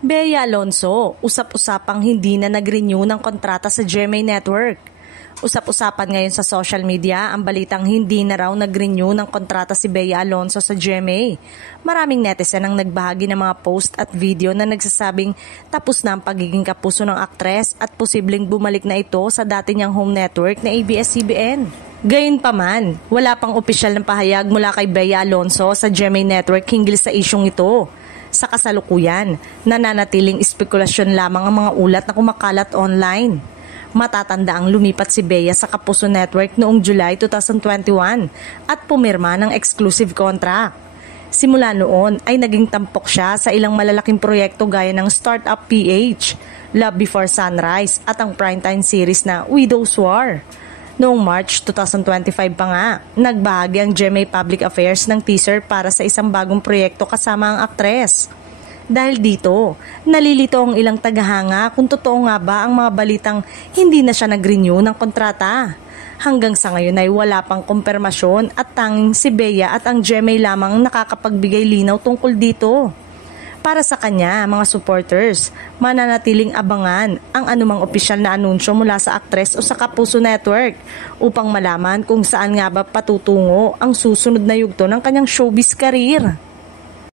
Bea Alonso, usap-usapang hindi na nag-renew ng kontrata sa GMA Network. Usap-usapan ngayon sa social media ang balitang hindi na raw nag-renew ng kontrata si Bea Alonso sa GMA. Maraming netizen ang nagbahagi ng mga post at video na nagsasabing tapos na ang pagiging kapuso ng aktres at posibleng bumalik na ito sa dati niyang home network na ABS-CBN. Gayunpaman, wala pang opisyal ng pahayag mula kay Bea Alonso sa GMA Network hinggil sa isyong ito. Sa kasalukuyan, nananatiling espekulasyon lamang ang mga ulat na kumakalat online. Matatanda ang lumipat si Bea sa Kapuso Network noong July 2021 at pumirma ng exclusive contract. Simula noon ay naging tampok siya sa ilang malalaking proyekto gaya ng Startup PH, Love Before Sunrise at ang primetime series na Widow's War. Noong March 2025 pa nga, nagbahagi ang GMA Public Affairs ng teaser para sa isang bagong proyekto kasama ang aktres. Dahil dito, nalilito ang ilang tagahanga kung totoo nga ba ang mga balitang hindi na siya nag-renew ng kontrata. Hanggang sa ngayon ay wala pang kumpirmasyon at tanging si Bea at ang GMA lamang nakakapagbigay linaw tungkol dito. Para sa kanya, mga supporters, mananatiling abangan ang anumang opisyal na anunsyo mula sa aktres o sa Kapuso Network upang malaman kung saan nga ba patutungo ang susunod na yugto ng kanyang showbiz career.